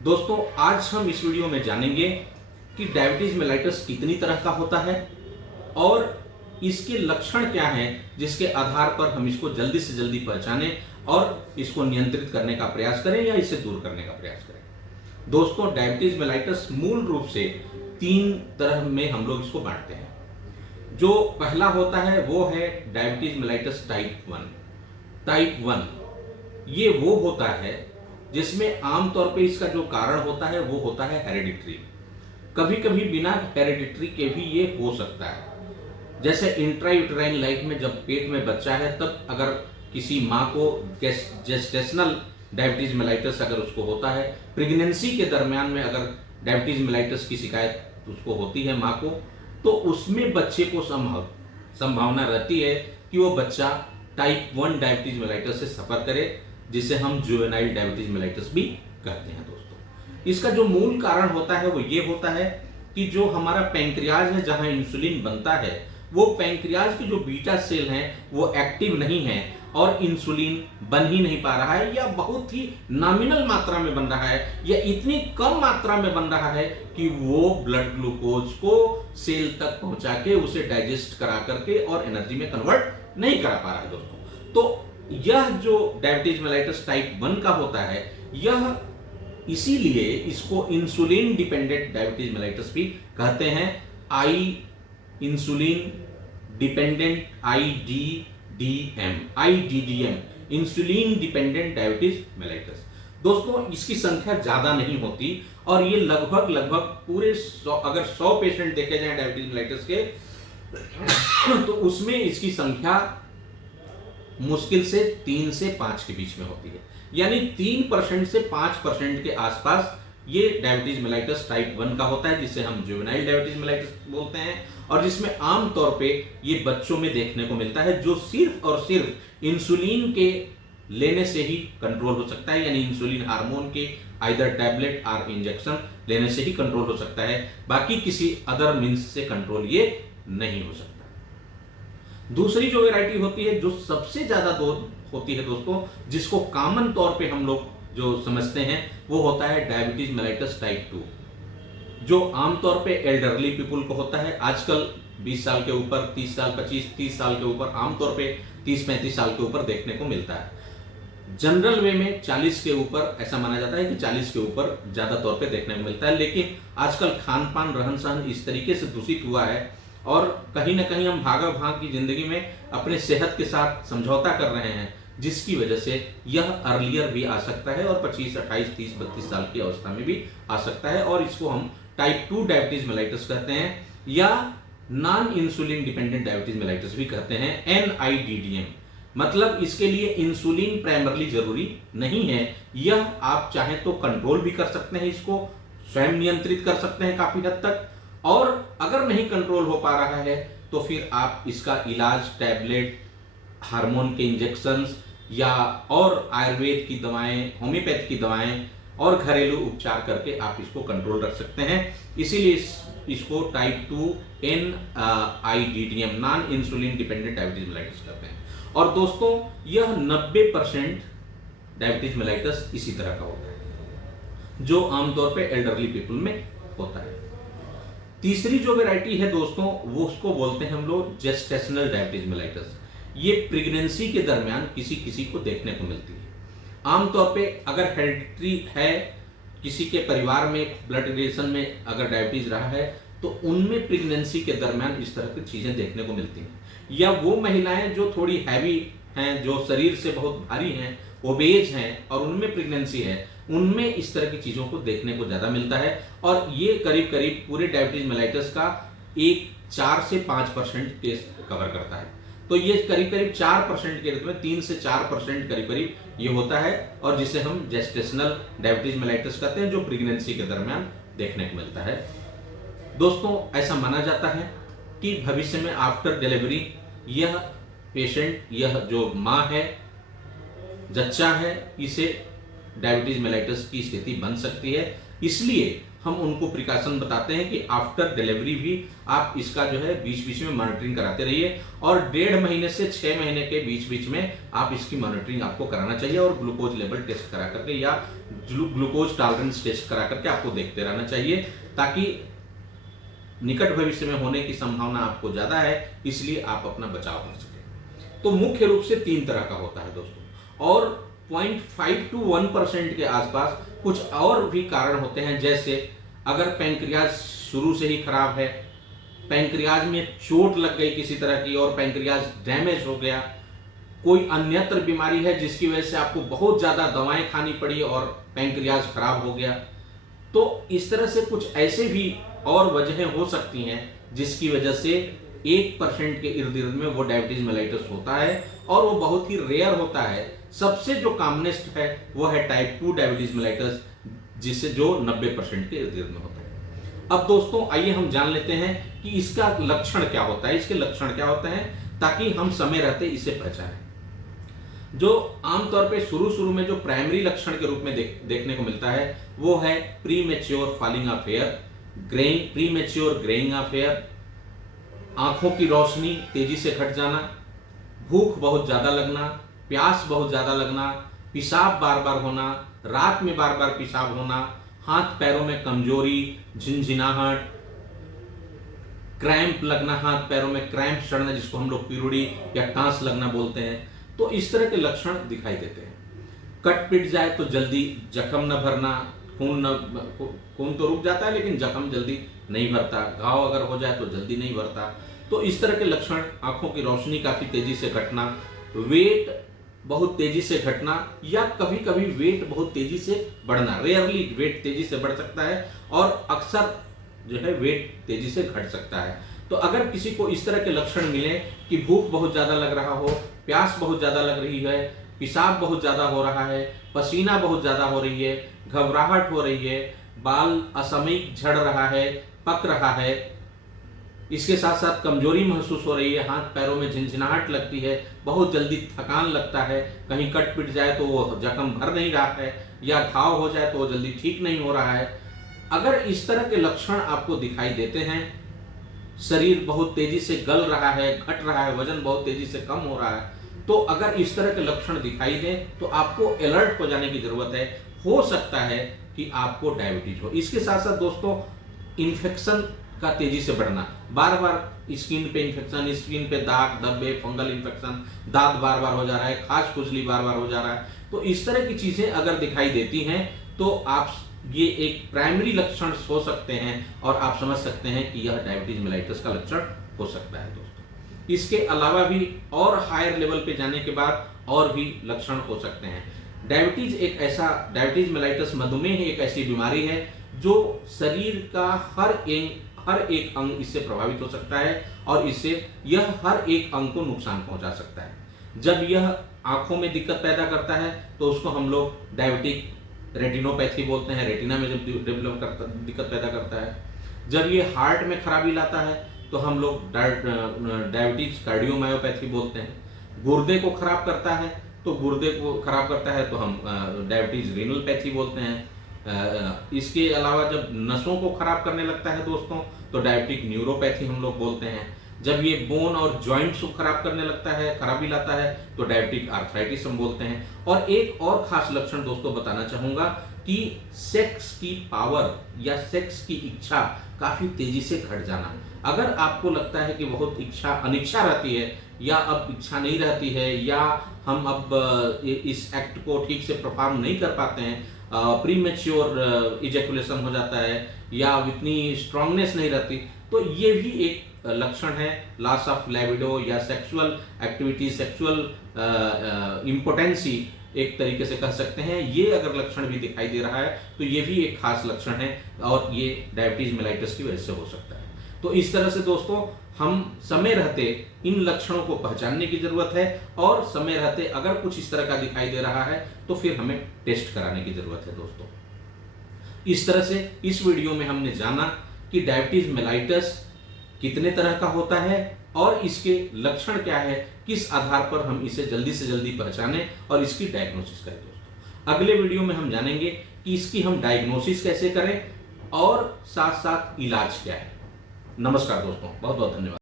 दोस्तों, आज हम इस वीडियो में जानेंगे कि डायबिटीज मेलाइटस कितनी तरह का होता है और इसके लक्षण क्या हैं जिसके आधार पर हम इसको जल्दी से जल्दी पहचानें और इसको नियंत्रित करने का प्रयास करें या इसे दूर करने का प्रयास करें। दोस्तों, डायबिटीज मेलाइटस मूल रूप से 3 तरह में हम लोग इसको बांटते हैं। जो पहला होता है वो है डायबिटीज मेलाइटस टाइप 1। टाइप 1 ये वो होता है जिसमें आमतौर पे इसका जो कारण होता है वो होता है हेरिडिटरी। कभी कभी बिना हेरिडिटरी के भी ये हो सकता है। जैसे इंट्रायूटेराइन लाइफ में जब पेट में बच्चा है तब अगर किसी माँ को जेस्टेशनल डायबिटीज मेलाइटस अगर उसको होता है, प्रेगनेंसी के दरमियान में अगर डायबिटीज मेलाइटस की शिकायत उसको होती है माँ को, तो उसमें बच्चे को संभावना रहती है कि वो बच्चा टाइप 1 डायबिटीज मेलाइटस से सफर करे, जिसे हम जुवेनाइल डायबिटीज मेलाइटस भी कहते हैं। दोस्तों, इसका जो मूल कारण होता है वो ये होता है कि जो हमारा पैंक्रियाज है जहां इंसुलिन बनता है, वो पैंक्रियाज की जो बीटा सेल हैं वो एक्टिव नहीं है और इंसुलिन बन ही नहीं पा रहा है, या बहुत ही नॉमिनल मात्रा में बन रहा है, या इतनी कम मात्रा में बन रहा है कि वो ब्लड ग्लूकोज को सेल तक पहुंचा के उसे डाइजेस्ट करा करके और एनर्जी में कन्वर्ट नहीं करा पा रहा है। दोस्तों, तो यह जो डायबिटीज मेलाइटस टाइप 1 का होता है, यह इसीलिए इसको इंसुलिन डिपेंडेंट डायबिटीज मेलाइटस भी कहते हैं। Insulin dependent IDDM, insulin dependent diabetes mellitus. दोस्तों, इसकी संख्या ज्यादा नहीं होती और ये लगभग पूरे 100, अगर 100 पेशेंट देखे जाएं डायबिटीज मेलाइटस के, तो उसमें इसकी संख्या मुश्किल से 3 से 5 के बीच में होती है। यानी 3% से 5% के आसपास ये डायबिटीज मेलाइटस टाइप 1 का होता है, जिसे हम जुवेनाइल डायबिटीज मेलाइटस बोलते हैं, और जिसमें आमतौर पे ये बच्चों में देखने को मिलता है, जो सिर्फ और सिर्फ इंसुलिन के लेने से ही कंट्रोल हो सकता है। यानी इंसुलिन हार्मोन के आइदर टैबलेट और इंजेक्शन लेने से ही कंट्रोल हो सकता है, बाकी किसी अदर मींस से कंट्रोल ये नहीं हो सकता। दूसरी जो वैरायटी होती है, जो सबसे ज्यादा होती है दोस्तों, जिसको कॉमन तौर पे हम लोग जो समझते हैं, वो होता है डायबिटीज मेलाइटस टाइप 2, जो आमतौर पे एल्डरली पीपुल को होता है। आजकल 20 साल के ऊपर, 30 साल, 25-30 साल के ऊपर, आमतौर पे 30-35 साल के ऊपर देखने को मिलता है। जनरल वे में 40 के ऊपर ऐसा माना जाता है कि 40 के ऊपर ज्यादा तौर पे देखने को मिलता है। लेकिन आजकल खान पान, रहन सहन इस तरीके से दूषित हुआ है और कहीं ना कहीं हम भागा भाग की जिंदगी में अपने सेहत के साथ समझौता कर रहे हैं, जिसकी वजह से यह अर्लियर भी आ सकता है और 25, 28, 30, 32 साल की अवस्था में भी आ सकता है, और इसको हम टाइप 2 डायबिटीज मेलाइटस कहते हैं, या non insulin dependent diabetes mellitus भी कहते हैं, NIDDM। मतलब इसके लिए इंसुलिन प्राइमरली जरूरी नहीं है। यह आप चाहें तो कंट्रोल भी कर सकते हैं, इसको स्वयं नियंत्रित कर सकते हैं काफी हद तक, और अगर नहीं कंट्रोल हो पा रहा है तो फिर आप इसका इलाज टैबलेट, हार्मोन के इंजेक्शंस, या और आयुर्वेद की दवाएं, होम्योपैथ की दवाएं और घरेलू उपचार करके आप इसको कंट्रोल रख सकते हैं। इसीलिए इसको type 2 NIDDM, non insulin dependent diabetes mellitus कहते हैं। और दोस्तों, यह 90% डायबिटीज मेलाइटस इसी तरह का होता है, जो आमतौर पे एल्डरली पीपल में होता है। तीसरी जो वैरायटी है दोस्तों, वो उसको बोलते हैं हम लोग जेस्टेशनल डायबिटीज मेलाइटस। ये प्रेगनेंसी के दरमियान किसी किसी को देखने को मिलती है। आमतौर पे अगर हेरिडिटरी है, किसी के परिवार में ब्लड रिलेशन में अगर डायबिटीज रहा है, तो उनमें प्रेगनेंसी के दरमियान इस तरह की चीजें देखने को मिलती हैं। या वो महिलाएं जो थोड़ी हैवी हैं, जो शरीर से बहुत भारी हैं, ओबेज हैं, और उनमें प्रेगनेंसी है, उनमें इस तरह की चीजों को देखने को ज्यादा मिलता है। और ये करीब करीब पूरे डायबिटीज मेलाइटस का 4 से 5% केस कवर करता है। तो ये करीब करीब 4% के रूप में, 3 से 4% करीब करीब ये होता है, और जिसे हम जेस्टेशनल डायबिटीज मेलाइटस कहते हैं, जो प्रेगनेंसी के दरमियान देखने को मिलता है। दोस्तों, ऐसा माना जाता है कि भविष्य में आफ्टर डिलीवरी यह पेशेंट, यह जो माँ है, जच्चा है, इसे डायबिटीज मेलाइटस की स्थिति बन सकती है। इसलिए हम उनको प्रिकॉशन बताते हैं कि आफ्टर डिलीवरी भी आप इसका जो है बीच बीच में मॉनिटरिंग कराते रहिए, और 1.5 महीने से 6 महीने के बीच बीच में आप इसकी मॉनिटरिंग आपको कराना चाहिए, और ग्लूकोज लेवल टेस्ट करा करके या ग्लूकोज टॉलरेंस टेस्ट करा करके आपको देखते रहना चाहिए, ताकि निकट भविष्य में होने की संभावना आपको ज्यादा है, इसलिए आप अपना बचाव कर सकें। तो मुख्य रूप से 3 तरह का होता है दोस्तों, और 0.5 to 1% के आसपास कुछ और भी कारण होते हैं, जैसे अगर पैंक्रियाज शुरू से ही खराब है, पैंक्रियाज में चोट लग गई किसी तरह की और पैंक्रियाज डैमेज हो गया, कोई अन्यत्र बीमारी है जिसकी वजह से आपको बहुत ज्यादा दवाएं खानी पड़ी और पैंक्रियाज खराब हो गया, तो इस तरह से कुछ ऐसे भी और वजहें हो सकती हैं जिसकी वजह से 1% के इर्द गिर्द में वो डायबिटीज मेलाइटस होता है, और वो बहुत ही रेयर होता है। सबसे जो कॉमनेस्ट है वो है टाइप 2 डायबिटीज मेलाइटस, जिससे जो 90% के इर्द गिर्द में होता है। अब दोस्तों आइए हम जान लेते हैं कि इसका लक्षण क्या होता है, इसके लक्षण क्या होते हैं, ताकि हम समय रहते इसे पहचानें। जो आमतौर पे शुरू में जो प्राइमरी लक्षण के रूप में देखने को मिलता है वो है premature falling of hair, premature greying of hair, आंखों की रोशनी तेजी से घट जाना, भूख बहुत ज्यादा लगना, प्यास बहुत ज्यादा लगना, पेशाब बार बार होना, रात में बार बार पेशाब होना, हाथ पैरों में कमजोरी, झिनझिनाहट, क्रैम्प लगना, हाथ पैरों में क्रैम्प चढ़ना जिसको हम लोग पिरुड़ी या टांस लगना बोलते हैं, तो इस तरह के लक्षण दिखाई देते हैं। कट पिट जाए तो जल्दी जख्म न भरना, खून तो रुक जाता है लेकिन जख्म जल्दी नहीं भरता, घाव अगर हो जाए तो जल्दी नहीं भरता, तो इस तरह के लक्षण, आंखों की रोशनी काफी तेजी से घटना, वेट बहुत तेजी से घटना, या कभी कभी वेट बहुत तेजी से बढ़ना, रेयरली वेट तेजी से बढ़ सकता है और अक्सर जो है वेट तेजी से घट सकता है। तो अगर किसी को इस तरह के लक्षण मिले कि भूख बहुत ज्यादा लग रहा हो, प्यास बहुत ज्यादा लग रही है, पेशाब बहुत ज्यादा हो रहा है, पसीना बहुत ज्यादा हो रही है, घबराहट हो रही है, बाल असामयिक झड़ रहा है, पक रहा है, इसके साथ साथ कमजोरी महसूस हो रही है, हाथ पैरों में झिनझिनाहट लगती है, बहुत जल्दी थकान लगता है, कहीं कट पिट जाए तो वो जख्म भर नहीं रहा है, या घाव हो जाए तो वो जल्दी ठीक नहीं हो रहा है, अगर इस तरह के लक्षण आपको दिखाई देते हैं, शरीर बहुत तेजी से गल रहा है, घट रहा है, वजन बहुत तेजी से कम हो रहा है, तो अगर इस तरह के लक्षण दिखाई दें तो आपको अलर्ट हो जाने की जरूरत है। हो सकता है कि आपको डायबिटीज हो। इसके साथ साथ दोस्तों इन्फेक्शन का तेजी से बढ़ना, बार बार स्किन पे इन्फेक्शन, स्किन पे दाग धब्बे, फंगल इन्फेक्शन, दांत बार बार हो जा रहा है, खाज खुजली बार बार हो जा रहा है, तो इस तरह की चीजें अगर दिखाई देती हैं तो आप ये एक प्राइमरी लक्षण हो सकते हैं और आप समझ सकते हैं कि यह डायबिटीज मेलाइटस का लक्षण हो सकता है दोस्तों। इसके अलावा भी और हायर लेवल पे जाने के बाद और भी लक्षण हो सकते हैं। डायबिटीज मेलाइटस मधुमेह एक ऐसी बीमारी है जो शरीर का हर एक अंग इससे प्रभावित हो सकता है और इससे यह हर एक अंग को नुकसान पहुंचा सकता है। जब यह आंखों में दिक्कत पैदा करता है तो उसको हम लोग डायबिटिक रेटिनोपैथी बोलते हैं, रेटिना में जब दिक्कत पैदा करता है। जब ये हार्ट में खराबी लाता है तो हम लोग डायबिटीज कार्डियोमायोपैथी बोलते हैं। गुर्दे को खराब करता है तो हम डायबिटीज रीनल बोलते हैं। इसके अलावा जब नसों को खराब करने लगता है दोस्तों तो डायबिटिक न्यूरोपैथी हम लोग बोलते हैं। जब ये बोन और जॉइंट्स को खराब करने लगता है, खराबी लाता है, तो डायबिटिक आर्थराइटिस हम बोलते हैं। और एक और खास लक्षण दोस्तों बताना चाहूंगा कि सेक्स की पावर या सेक्स की इच्छा काफी तेजी से घट जाना। अगर आपको लगता है कि बहुत अनिच्छा रहती है या अब इच्छा नहीं रहती है या हम अब इस एक्ट को ठीक से परफॉर्म नहीं कर पाते हैं, प्रीमेच्योर इजैकुलेशन हो जाता है या इतनी स्ट्रांगनेस नहीं रहती, तो ये भी एक लक्षण है लॉस ऑफ लाइबिडो या सेक्सुअल एक्टिविटी, सेक्सुअल इम्पोटेंसी एक तरीके से कह सकते हैं। ये अगर लक्षण भी दिखाई दे रहा है तो ये भी एक खास लक्षण है और ये डायबिटीज मेलाइटस की वजह से हो सकता है। तो इस तरह से दोस्तों हम समय रहते इन लक्षणों को पहचानने की जरूरत है और समय रहते अगर कुछ इस तरह का दिखाई दे रहा है तो फिर हमें टेस्ट कराने की जरूरत है दोस्तों। इस तरह से इस वीडियो में हमने जाना कि डायबिटीज मेलाइटस कितने तरह का होता है और इसके लक्षण क्या है, किस आधार पर हम इसे जल्दी से जल्दी पहचानें और इसकी डायग्नोसिस करें दोस्तों। अगले वीडियो में हम जानेंगे कि इसकी हम डायग्नोसिस कैसे करें और साथ साथ इलाज क्या है। नमस्कार दोस्तों, बहुत बहुत धन्यवाद।